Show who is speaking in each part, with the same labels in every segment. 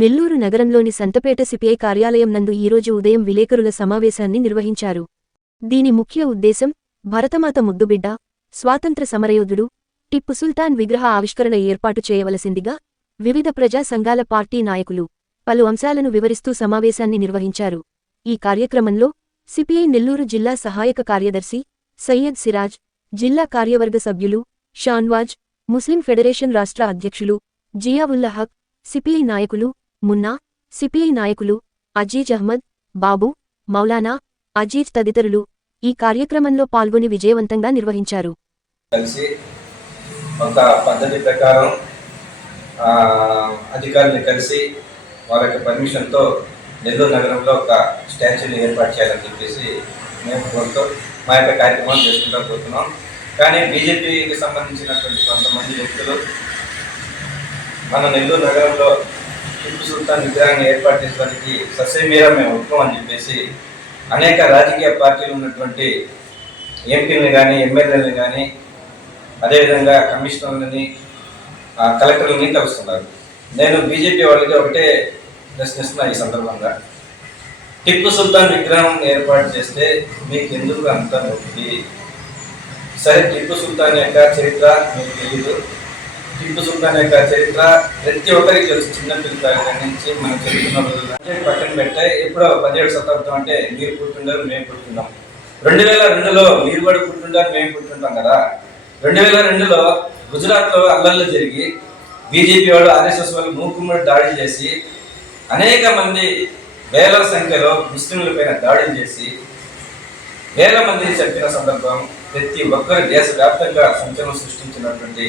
Speaker 1: నెల్లూరు నగరంలోని సంతపేట సిపిఐ కార్యాలయం నందు ఈరోజు ఉదయం విలేకరుల సమావేశాన్ని నిర్వహించారు. దీని ముఖ్య ఉద్దేశం భరతమాత ముద్దుబిడ్డ స్వాతంత్ర సమరయోధుడు టిప్పు సుల్తాన్ విగ్రహ ఆవిష్కరణ ఏర్పాటు చేయవలసిందిగా వివిధ ప్రజా సంఘాల పార్టీ నాయకులు పలు అంశాలను వివరిస్తూ సమావేశాన్ని నిర్వహించారు. ఈ కార్యక్రమంలో సిపిఐ నెల్లూరు జిల్లా సహాయక కార్యదర్శి సయ్యద్ సిరాజ్ జిల్లా కార్యవర్గ సభ్యులు షాన్వాజ్ ముస్లిం ఫెడరేషన్ రాష్ట్ర అధ్యక్షులు జియావుల్లా హక్ సిపిఐ నాయకులు మున్నా సిపిఐ నాయకులు అజీజ్ అహ్మద్ బాబు మౌలానా అజీజ్ తదితరులు ఈ కార్యక్రమంలో పాల్గొని విజయవంతంగా నిర్వహించారు.
Speaker 2: కలిసి ఒక పద్ధతి ప్రకారం ఆ, అధికారులు కలిసి వాళ్ళ యొక్క పర్మిషన్తో నెల్లూరు నగరంలో ఒక స్టాచ్యూని ఏర్పాటు చేయాలని చెప్పేసి మేము కోరుతూ మా యొక్క కార్యక్రమాలు చేసుకుంటూ పోతున్నాం. కానీ బీజేపీకి సంబంధించినటువంటి కొంతమంది వ్యక్తులు మన నెల్లూరు నగరంలో టిప్పు సుల్తాన్ విగ్రహాన్ని ఏర్పాటు చేసేవారికి ససేమీరా మేము ఒప్పుకోమని చెప్పేసి అనేక రాజకీయ పార్టీలు ఉన్నటువంటి ఎంపీలను కానీ ఎమ్మెల్యేలను కానీ అదేవిధంగా కమిషనర్లని ఆ, కలెక్టర్లని కలుస్తున్నారు నేను బీజేపీ వాళ్ళకి ఒకటే ప్రశ్నిస్తున్నా ఈ సందర్భంగా. టిప్పు సుల్తాన్ విగ్రహం ఏర్పాటు చేస్తే మీకు ఎందుకు అంత నొప్పి? సరే టిప్పు సుల్తాన్ యొక్క చరిత్ర మీకు తెలియదు టిప్పు సుల్తాన్ యొక్క చరిత్ర ప్రతి ఒక్కరికి తెలుసు. చిన్నపిల్లల దగ్గర నుంచి మనం చదువుకున్న రోజులు అంటే పక్కన పెట్టే ఎప్పుడో పదిహేడు శతాబ్దం అంటే మీరు పుట్టిండారు మేము పుట్టిందాం రెండు వేల రెండులో మీరు కూడా పుట్టిండారు మేము పుట్టింటాం కదా. రెండు వేల రెండులో గుజరాత్లో అల్లర్లు జరిగి బీజేపీ వాళ్ళు ఆర్ఎస్ఎస్ వాళ్ళు మూకుమ్మడి దాడి చేసి అనేక మంది వేల సంఖ్యలో ముస్లింల పైన దాడులు చేసి వేల మంది చంపిన సందర్భం ప్రతి ఒక్కరు దేశవ్యాప్తంగా సంచలనం సృష్టించినటువంటి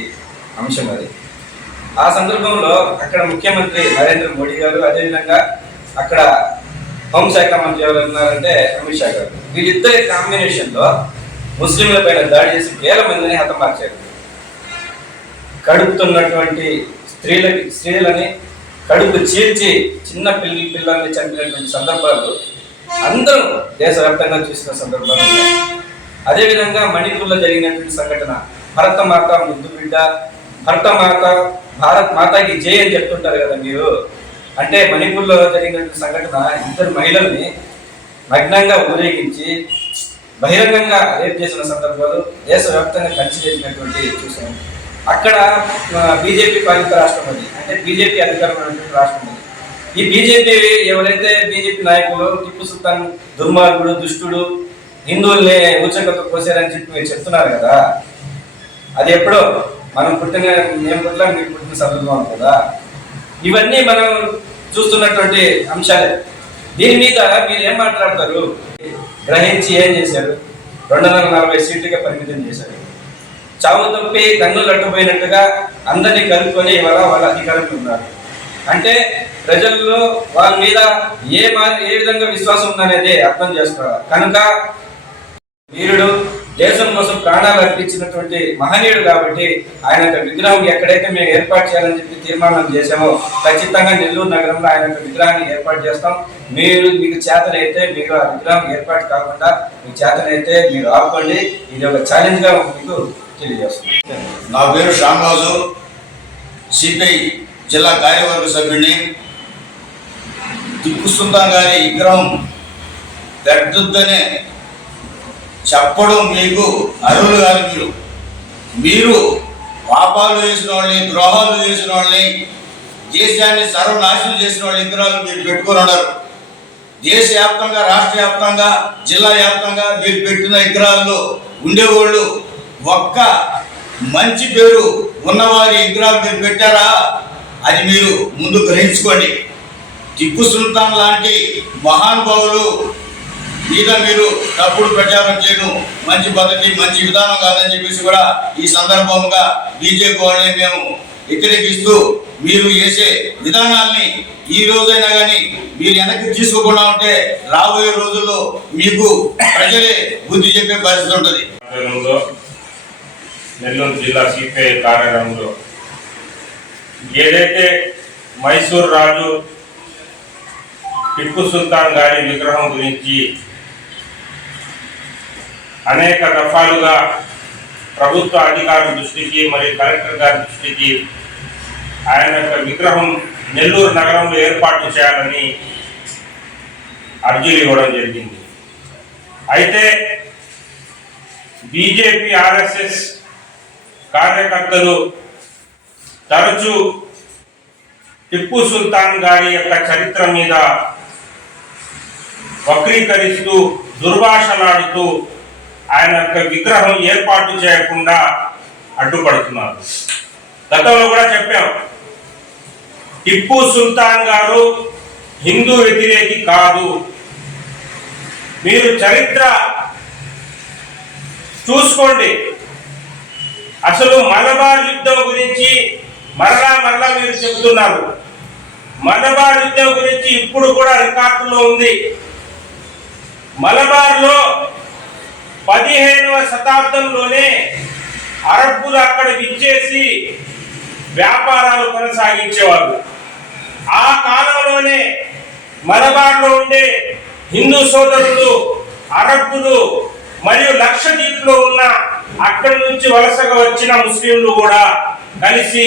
Speaker 2: అంశం అది. ఆ సందర్భంలో అక్కడ ముఖ్యమంత్రి నరేంద్ర మోడీ గారు అదేవిధంగా అక్కడ హోంశాఖ మంత్రి ఎవరు ఉన్నారంటే అమిత్ షా గారు. వీళ్ళిద్దరి కాంబినేషన్లో ముస్లింల పైన దాడి చేసి వేల మందిని హతమార్చారు కడుపుతున్నటువంటి స్త్రీలకి స్త్రీలని కడుపు చీల్చి చిన్న పిల్లి పిల్లల్ని చంపినటువంటి సందర్భాలు అందరూ దేశవ్యాప్తంగా చూసిన సందర్భాలు అదేవిధంగా మణిపూర్లో జరిగినటువంటి సంఘటన భరత మాత ముద్దు బిడ్డ భరతమాత భారత్ మాతాకి జై అని చెప్తుంటారు కదా మీరు. అంటే మణిపూర్లో జరిగినటువంటి సంఘటన ఇద్దరు మహిళల్ని నగ్నంగా ఊరేగించి బహిరంగంగా రేప్ చేసిన సందర్భాలు దేశవ్యాప్తంగా కలిసి చేసినటువంటి చూసాం. అక్కడ బీజేపీ పాలిత రాష్ట్రం అది. అంటే బీజేపీ అధికారమైనటువంటి రాష్ట్రం అది. ఈ బీజేపీ ఎవరైతే బీజేపీ నాయకులు టిప్పు సుల్తాన్ దుర్మార్గుడు దుష్టుడు హిందువుల్ని ఉచ్చకతో కోసారని చెప్పి మీరు చెప్తున్నారు కదా అది ఎప్పుడో మనం పుట్టిన మేము పుట్టిన మీరు పుట్టిన సందర్భం కదా ఇవన్నీ మనం చూస్తున్నటువంటి అంశాలే. దీని మీద మీరు ఏం మాట్లాడతారు? గ్రహించి ఏం చేశారు? రెండు వందల నలభై సీట్లుగా పరిమితం చేశారు. చావు తప్పి కన్నులు కట్టుపోయినట్టుగా అందరినీ కలుపుకొని ఇవాళ వాళ్ళ అధికారంలో ఉన్నారు. అంటే ప్రజల్లో వాళ్ళ మీద ఏ మా ఏ విధంగా విశ్వాసం ఉందనేది అర్థం చేసుకోవాలి. కనుక వీరుడు దేశం కోసం ప్రాణాలు అర్పించినటువంటి మహనీయుడు కాబట్టి ఆయన యొక్క విగ్రహం ఎక్కడైతే మేము ఏర్పాటు చేయాలని చెప్పి తీర్మానం చేశామో ఖచ్చితంగా నెల్లూరు నగరంలో ఆయన యొక్క విగ్రహాన్ని ఏర్పాటు చేస్తాం. మీరు మీకు చేతనైతే మీరు ఆ విగ్రహం ఏర్పాటు కాకుండా మీ చేతనైతే మీరు ఆపుకోండి. ఇది ఒక ఛాలెంజ్గా మీకు తెలియజేస్తున్నాం.
Speaker 3: నా పేరు శ్యామరాజు. సిపిఐ జిల్లా కార్యవర్గ సభ్యుడిని టిప్పు సుల్తాన్ గారి విగ్రహం పెట్టొద్దనే చెప్పడం మీకు అర్హులు కాదు మీరు. మీరు పాపాలు చేసిన వాళ్ళని ద్రోహాలు చేసిన వాళ్ళని దేశాన్ని సర్వనాశనం చేసిన వాళ్ళ విగ్రహాలు మీరు పెట్టుకొని ఉన్నారు. దేశవ్యాప్తంగా రాష్ట్ర వ్యాప్తంగా జిల్లా వ్యాప్తంగా మీరు పెట్టిన విగ్రహాల్లో ఉండేవాళ్ళు ఒక్క మంచి పేరు ఉన్నవారి విగ్రహాలు మీరు పెట్టారా? అది మీరు ముందు గ్రహించుకోండి. టిప్పు సుల్తాన్ లాంటి మహానుభావులు ఈయన మీరు తప్పుడు ప్రచారం చేయడం మంచి పద్ధతి మంచి విధానం కాదని చెప్పేసి కూడా ఈ సందర్భంగా బీజేపీ వాళ్ళని మేము వ్యతిరేకిస్తూ మీరు చేసే విధానాల్ని ఈ రోజైనా కానీ మీరు వెనక్కి తీసుకోకుండా ఉంటే రాబోయే రోజుల్లో మీకు ప్రజలే బుద్ధి చెప్పే పరిస్థితి ఉంటుంది.
Speaker 4: నెల్లూరు జిల్లా సిపిఐ కార్యాలయంలో ఏదైతే మైసూర్ రాజు టిప్పు సుల్తాన్ గారి విగ్రహం గురించి అనేక దఫాలుగా ప్రభుత్వ అధికారుల దృష్టికి మరియు కలెక్టర్ గారి దృష్టికి ఆయన యొక్క విగ్రహం నెల్లూరు నగరంలో ఏర్పాటు చేయాలని అర్జీలు ఇవ్వడం జరిగింది. అయితే బీజేపీ ఆర్ఎస్ఎస్ కార్యకర్తలు తరచూ టిప్పు సుల్తాన్ గారి యొక్క చరిత్ర మీద వక్రీకరిస్తూ దుర్భాషలాడుతూ ఆయన యొక్క విగ్రహం ఏర్పాటు చేయకుండా అడ్డుపడుతున్నారు. గతంలో కూడా చెప్పాం టిప్పు సుల్తాన్ గారు హిందూ వ్యతిరేకి కాదు. మీరు చరిత్ర చూసుకోండి. అసలు మలబార్ యుద్ధం గురించి మరలా మరలా మీరు చెబుతున్నారు. మలబార్ యుద్ధం గురించి ఇప్పుడు కూడా రికార్డులో ఉంది. మలబార్లో పదిహేనవ శతాబ్దంలోనే అరబ్బులు అక్కడ విచ్చేసి వ్యాపారాలు కొనసాగించేవారు ఆ కాలంలోనే మలబార్లో ఉండే హిందూ సోదరులు అరబ్బులు మరియు లక్షద్వీప్లో ఉన్న అక్కడి నుంచి వలసగా వచ్చిన ముస్లింలు కూడా కలిసి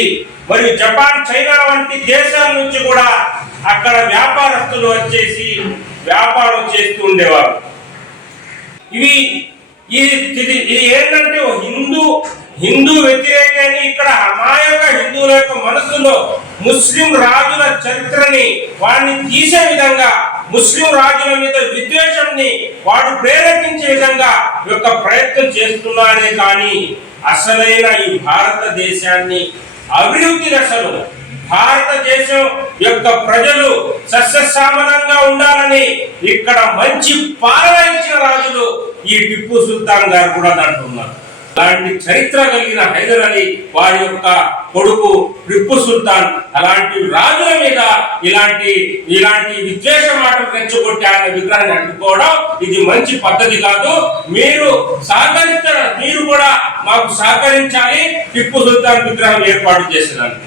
Speaker 4: మరియు జపాన్ చైనా వంటి దేశాల నుంచి కూడా అక్కడ వ్యాపారస్తులు వచ్చేసి వ్యాపారం చేస్తూ ఉండేవారు. ఇవి ఇది ఇది ఇది ఏంటంటే ఓ హిందూ హిందూ వ్యతిరేకాన్ని ఇక్కడ అమాయక హిందువుల యొక్క మనసులో ముస్లిం రాజుల చరిత్రని వాడిని తీసే విధంగా ముస్లిం రాజుల మీద విద్వేషంని వాడు ప్రేరేపించే విధంగా యొక్క ప్రయత్నం చేస్తున్నారే కానీ అసలైన ఈ భారతదేశాన్ని అభివృద్ధి దశలో భారతదేశం యొక్క ప్రజలు సస్యశ్యామలంగా ఉండాలని ఇక్కడ మంచి పాలన ఇచ్చిన రాజులు ఈ టిప్పు సుల్తాన్ గారు కూడా దాంట్లో ఉన్నారు అలాంటి చరిత్ర కలిగిన హైదర్ అలీ వారి యొక్క కొడుకు టిప్పు సుల్తాన్ అలాంటి రాజుల మీద ఇలాంటి ఇలాంటి విద్వేష మాటలు రెచ్చగొట్టి ఆయన విగ్రహాన్ని అడ్డుకోవడం ఇది మంచి పద్ధతి కాదు. మీరు సహకరించారు మీరు కూడా మాకు సహకరించాలి. టిప్పు సుల్తాన్ విగ్రహం ఏర్పాటు చేసినందుకు.